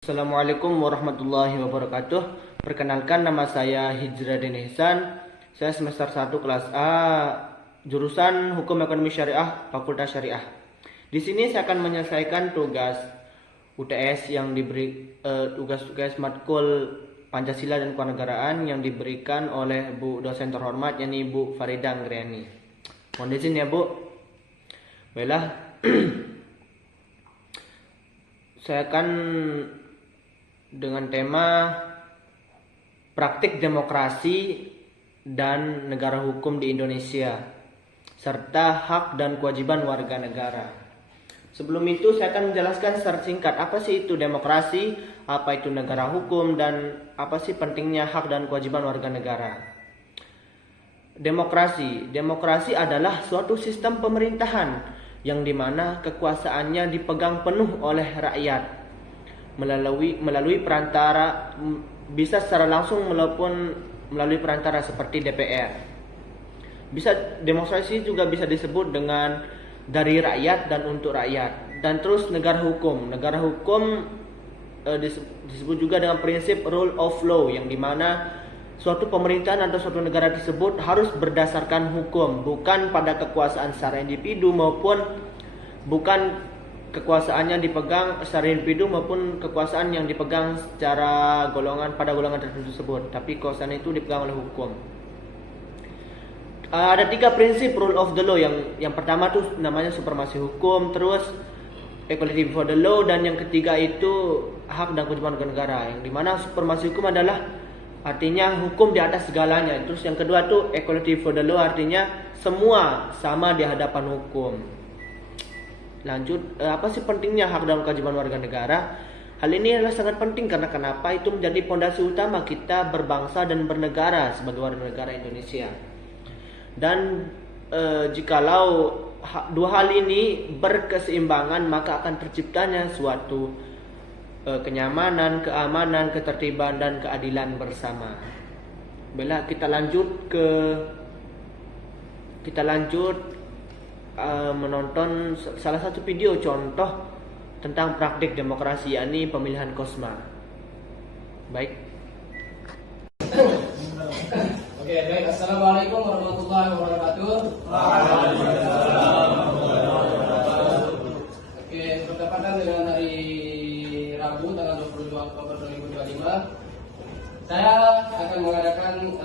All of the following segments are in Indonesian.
Assalamualaikum warahmatullahi wabarakatuh. Perkenalkan, nama saya Hijradin Ihsan. Saya semester 1 kelas A, jurusan Hukum Ekonomi Syariah, Fakultas Syariah. Di sini saya akan menyelesaikan tugas UTS yang diberi tugas matkul Pancasila dan Kewarganegaraan yang diberikan oleh Bu dosen terhormat, yakni Bu Farida Anggriani. Mohon izin ya Bu. Baiklah. Saya akan dengan tema praktik demokrasi dan negara hukum di Indonesia serta hak dan kewajiban warga negara. Sebelum itu saya akan menjelaskan secara singkat apa sih itu demokrasi, apa itu negara hukum, dan apa sih pentingnya hak dan kewajiban warga negara. Demokrasi adalah suatu sistem pemerintahan yang dimana kekuasaannya dipegang penuh oleh rakyat melalui perantara, bisa secara langsung maupun melalui perantara seperti DPR. Demokrasi juga bisa disebut dengan dari rakyat dan untuk rakyat. Dan terus negara hukum disebut juga dengan prinsip rule of law, yang dimana suatu pemerintahan atau suatu negara tersebut harus berdasarkan hukum, bukan pada kekuasaan secara individu maupun bukan kekuasaannya dipegang secara individu maupun kekuasaan yang dipegang secara pada golongan tertentu tersebut, tapi kekuasaan itu dipegang oleh hukum. Ada 3 prinsip rule of the law. Yang pertama tuh namanya supremasi hukum, terus equality before the law, dan yang ketiga itu hak dan kewajiban negara, yang dimana supremasi hukum adalah artinya hukum di atas segalanya. Terus yang kedua tuh equality before the law, artinya semua sama di hadapan hukum. Lanjut, apa sih pentingnya hak dan kewajiban warga negara? Hal ini adalah sangat penting karena kenapa? Itu menjadi pondasi utama kita berbangsa dan bernegara sebagai warga negara Indonesia. Dan jikalau dua hal ini berkeseimbangan, maka akan terciptanya suatu kenyamanan, keamanan, ketertiban, dan keadilan bersama. Baiklah, kita lanjut menonton salah satu video contoh tentang praktik demokrasi, yakni pemilihan KOSMA. Baik. Oke, baik. Assalamualaikum warahmatullahi wabarakatuh. Waalaikumsalam warahmatullahi wabarakatuh. Oke, bertepatan dengan hari Rabu tanggal 22 Oktober 2025, saya akan mengadakan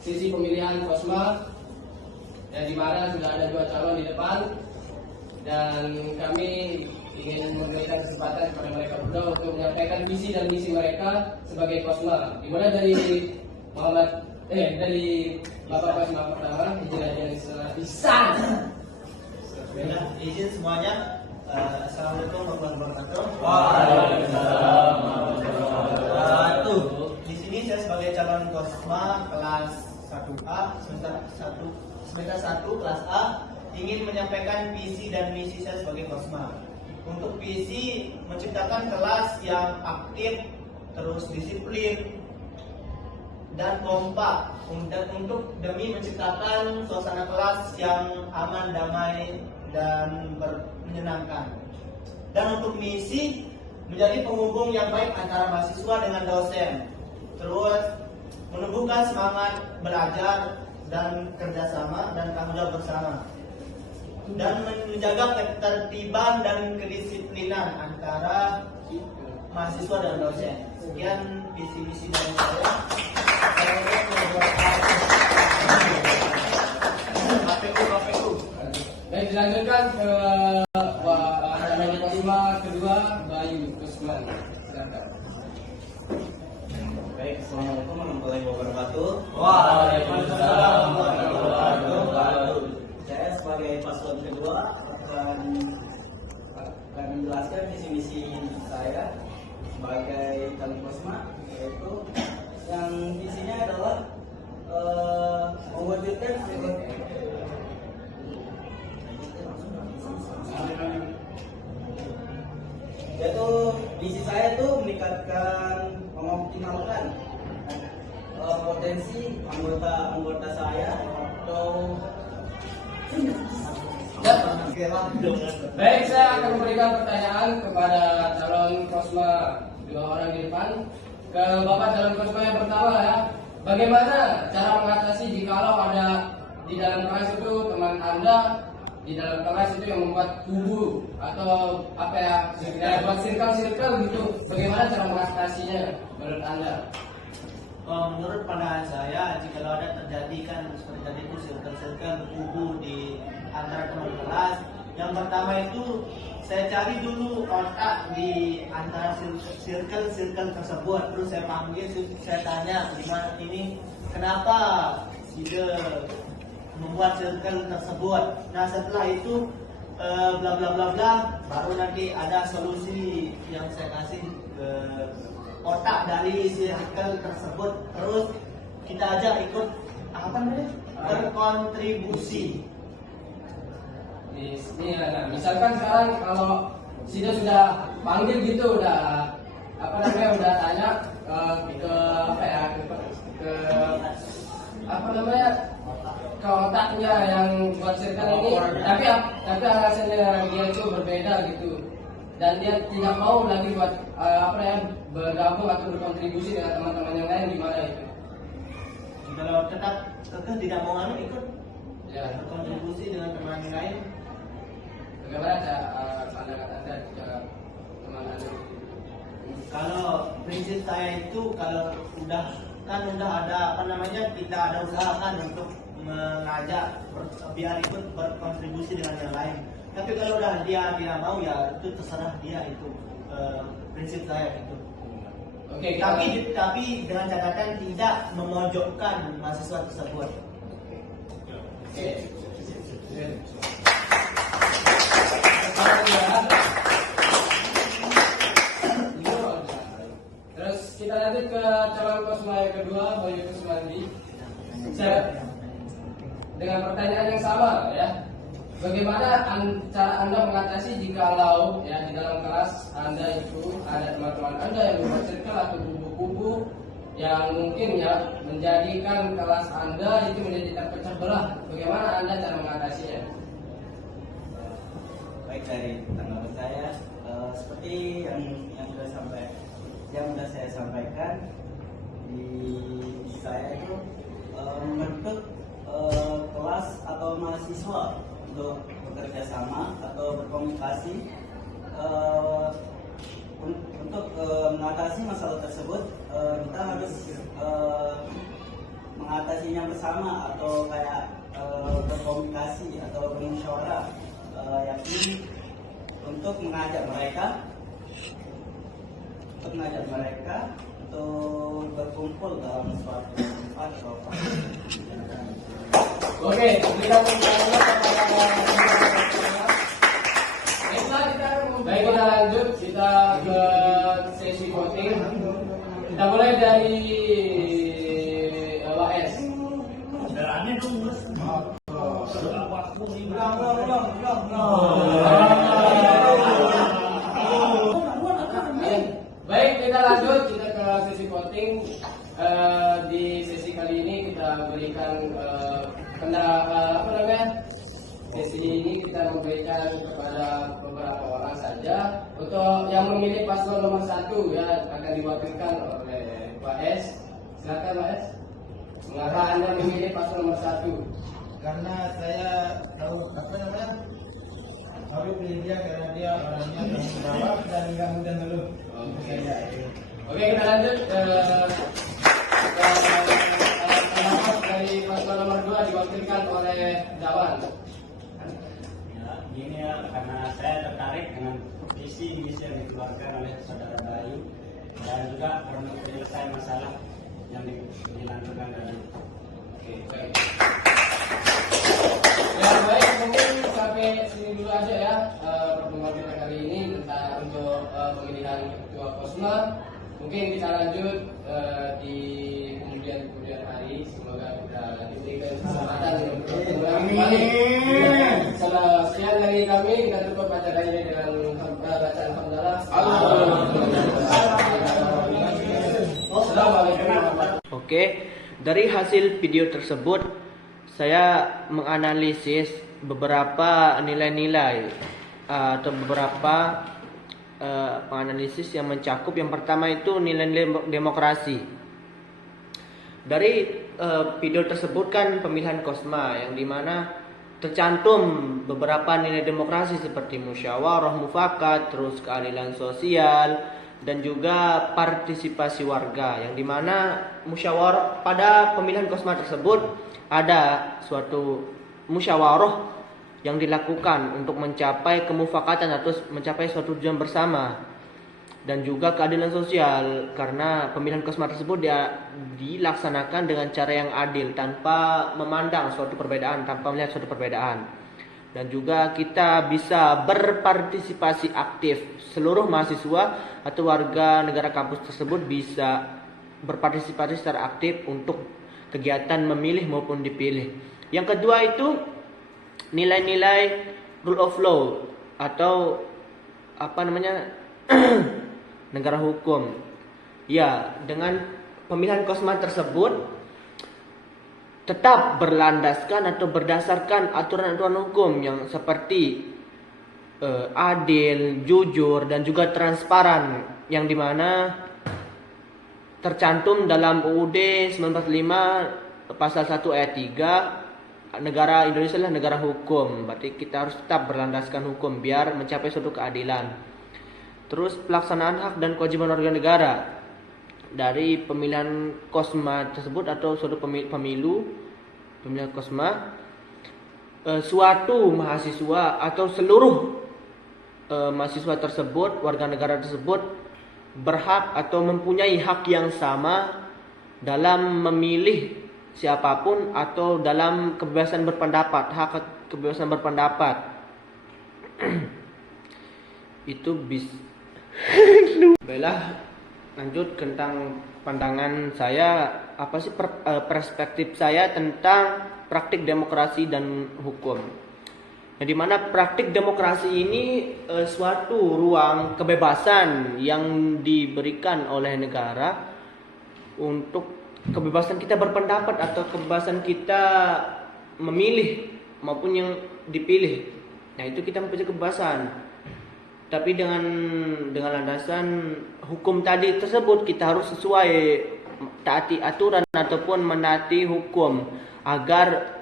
sisi pemilihan KOSMA, yang dimana sudah ada 2 calon di depan, dan kami ingin memberikan kesempatan kepada mereka berdua untuk menyampaikan visi dan misi mereka sebagai KOSMA. Dimulai dari dari Bapak KOSMA pertama, Hijradin Ihsan. Izin semuanya. Assalamualaikum warahmatullahi wabarakatuh. Waalaikumsalam warahmatullahi wabarakatuh. Di sini saya sebagai calon KOSMA kelas 1A semester 1 kelas A ingin menyampaikan visi dan misi saya sebagai KOSMA. Untuk visi, menciptakan kelas yang aktif, terus disiplin dan kompak, dan untuk demi menciptakan suasana kelas yang aman, damai, dan menyenangkan. Dan untuk misi, menjadi penghubung yang baik antara mahasiswa dengan dosen, terus menumbuhkan semangat belajar dan kerjasama dan tanggung jawab bersama, dan menjaga ketertiban dan kedisiplinan antara mahasiswa dan dosen. Sekian visi misi dari saya. Baik, dilanjutkan ke calon KOSMA kedua, Bayu Kusman. Silakan. Baik, assalamualaikum warahmatullahi wabarakatuh. Waalaikumsalam warahmatullahi wabarakatuh. Saya sebagai paslon kedua akan menjelaskan visi misi saya sebagai calon KOSMA, yaitu yang visinya adalah mewujudkan yaitu visi saya itu meningkatkan, mengoptimalkan potensi anggota saya atau Baik, saya akan memberikan pertanyaan kepada calon Kosma dua orang di depan. Ke Bapak calon Kosma yang pertama ya. Bagaimana cara mengatasi jikalau ada di dalam kelas itu teman Anda di dalam kelas itu yang membuat kubu atau apa ya, buat circle gitu. Bagaimana cara mengatasinya menurut Anda? Menurut pandangan saya, jika ada terjadi kan seperti tadi itu circle kubu di antara teman kelas, yang pertama itu saya cari dulu otak di antara circle tersebut, terus saya panggil, saya tanya gimana ini, kenapa ide membuat circle tersebut. Nah setelah itu bla bla bla bla, baru nanti ada solusi yang saya kasih ke otak dari circle tersebut, terus kita ajak ikut apa namanya, berkontribusi. Ini nah, misalkan sekarang kalau Sida sudah panggil gitu, udah apa namanya, udah tanya ke apa ya, ke apa namanya, ke otaknya yang buat circle ini, tapi alasannya dia itu berbeda gitu, dan dia tidak mau lagi buat apa ya, bergabung atau berkontribusi dengan teman-teman yang lain, gimana itu? Kalau tetap tidak mau ikut Ya, berkontribusi dengan teman yang lain, bagaimana pandangan Anda kepada teman Anda? kalau prinsip saya itu kalau udah ada apa namanya, kita ada usahakan untuk mengajak biar ikut berkontribusi dengan yang lain. Tapi kalau udah dia tidak mau, ya itu terserah dia, itu prinsip saya itu. Oke, Tapi dengan catatan tidak memojokkan mahasiswa tersebut. Oke. Terus kita lanjut ke calon Kosma yang kedua, Bayu Kusmandi. Dengan pertanyaan yang sama ya. Bagaimana cara Anda mengatasi jikalau ya di dalam kelas Anda itu ada teman-teman Anda yang membuat circle atau kubu-kubu yang mungkin ya menjadikan kelas Anda itu menjadi terpecah belah. Bagaimana Anda cara mengatasinya? Baik, dari tanggapan saya seperti yang sudah saya sampaikan, di saya itu membentuk kelas atau mahasiswa untuk bekerja sama atau berkomunikasi untuk mengatasi masalah tersebut. Kita harus mengatasinya bersama atau kayak berkomunikasi atau bermusyawarah, yakni untuk mengajak mereka untuk berkumpul dalam suatu tempat atau Oke, kita baik, kita lanjut, kita ke sesi voting. Kita mulai dari WS. Baik, kita lanjut, kita ke sesi voting. Di sesi kali ini kita berikan sesi ini kita memberikan kepada beberapa orang saja. Untuk yang memilih paslon nomor 1 ya akan diwakilkan oleh Pak S. Silakan Pak S. Mengapa Anda memilih paslon nomor 1? Karena saya tahu apa namanya, kami pilih dia karena dia orangnya tanggung jawab dan nggak mudah ngeluh. Oke, kita lanjut ke pendapat dari paslon nomor 2 diwakilkan oleh Dawan. Ya, gini ya, karena saya tertarik dengan visi yang dikeluarkan oleh saudara Bayu dan juga untuk penyelesaian masalah yang dilakukan tadi. Oke, baik. Ya baik, mungkin sampai sini dulu aja ya pertemuan kita kali ini tentang untuk pemilihan ketua Kosma. Mungkin kita lanjut di kemudian hari. Semoga kita diberikan kesempatan untuk bertemu kembali. Sekian dari kami, kita tutup acara ini dengan bacaan hamdalah. Assalamualaikum. Oke, dari hasil video tersebut saya menganalisis beberapa nilai-nilai atau beberapa penganalisis yang mencakup. Yang pertama itu nilai-nilai demokrasi. Dari video tersebut kan pemilihan Kosma yang dimana tercantum beberapa nilai demokrasi seperti musyawarah mufakat, terus keadilan sosial, dan juga partisipasi warga, yang dimana musyawarah pada pemilihan Kosma tersebut ada suatu musyawarah yang dilakukan untuk mencapai kemufakatan atau mencapai suatu tujuan bersama, dan juga keadilan sosial karena pemilihan Kosma tersebut dilaksanakan dengan cara yang adil tanpa memandang suatu perbedaan, tanpa melihat suatu perbedaan. Dan juga kita bisa berpartisipasi aktif. Seluruh mahasiswa atau warga negara kampus tersebut bisa berpartisipasi secara aktif untuk kegiatan memilih maupun dipilih. Yang kedua itu nilai-nilai rule of law atau negara hukum. Ya, dengan pemilihan Kosma tersebut tetap berlandaskan atau berdasarkan aturan-aturan hukum yang seperti adil, jujur, dan juga transparan, yang dimana tercantum dalam UUD 1945 pasal 1 ayat 3, negara Indonesia adalah negara hukum. Berarti kita harus tetap berlandaskan hukum biar mencapai suatu keadilan. Terus pelaksanaan hak dan kewajiban warga negara dari pemilihan Kosma tersebut atau suatu pemilihan Kosma, suatu mahasiswa atau seluruh mahasiswa tersebut, warga negara tersebut berhak atau mempunyai hak yang sama dalam memilih siapapun atau dalam kebebasan berpendapat, hak kebebasan berpendapat. Itu baiklah, lanjut tentang pandangan saya, apa sih perspektif saya tentang praktik demokrasi dan hukum. Nah, di mana praktik demokrasi ini suatu ruang kebebasan yang diberikan oleh negara untuk kebebasan kita berpendapat atau kebebasan kita memilih maupun yang dipilih. Nah, itu kita mempunyai kebebasan. Tapi dengan landasan hukum tadi tersebut, kita harus sesuai taati aturan ataupun menaati hukum agar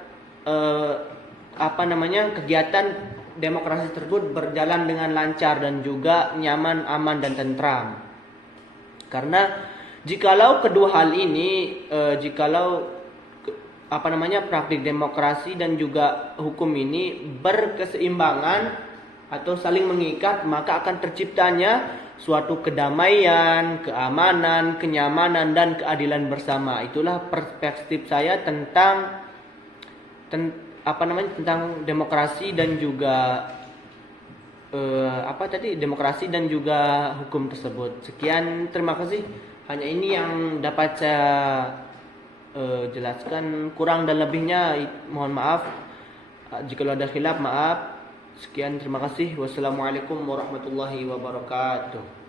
kegiatan demokrasi tersebut berjalan dengan lancar dan juga nyaman, aman, dan tentram. Karena jikalau kedua hal ini, praktik demokrasi dan juga hukum ini berkeseimbangan atau saling mengikat, maka akan terciptanya suatu kedamaian, keamanan, kenyamanan, dan keadilan bersama. Itulah perspektif saya tentang demokrasi dan juga demokrasi dan juga hukum tersebut. Sekian, terima kasih. Hanya ini yang dapat saya jelaskan. Kurang dan lebihnya mohon maaf. Jika ada khilaf, maaf. Sekian, terima kasih. Wassalamualaikum warahmatullahi wabarakatuh.